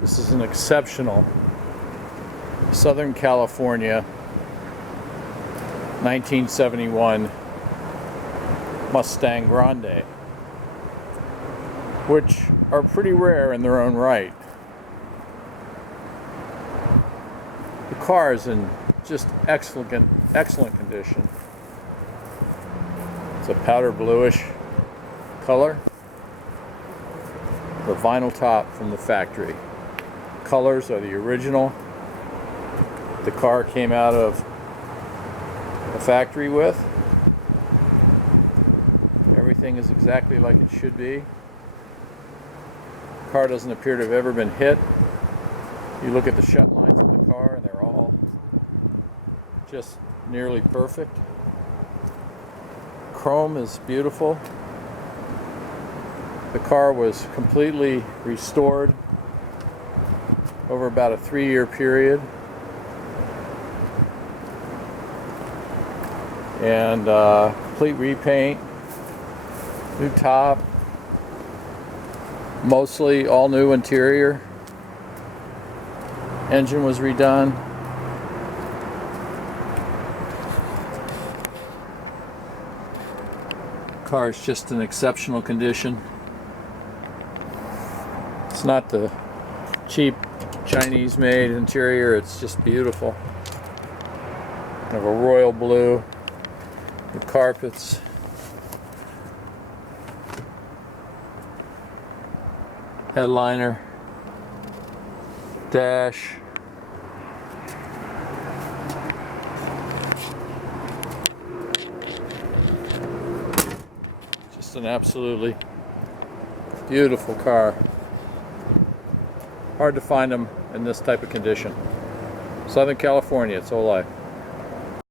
This is an exceptional Southern California 1971 Mustang Grande, which are pretty rare in their own right. The car is in just excellent condition. It's a powder bluish color. The vinyl top from the factory. Colors are the original. The car came out of the factory with. Everything is exactly like it should be. The car doesn't appear to have ever been hit. You look at the shut lines on the car and they're all just nearly perfect. Chrome is beautiful. The car was completely restored over about a 3-year period, and complete repaint, new top, mostly all new interior. Engine was redone. Car is just in exceptional condition. It's not the cheap Chinese-made interior, it's just beautiful. Kind of a royal blue. The carpets. Headliner. Dash. Just an absolutely beautiful car. Hard to find them in this type of condition. Southern California, its whole life.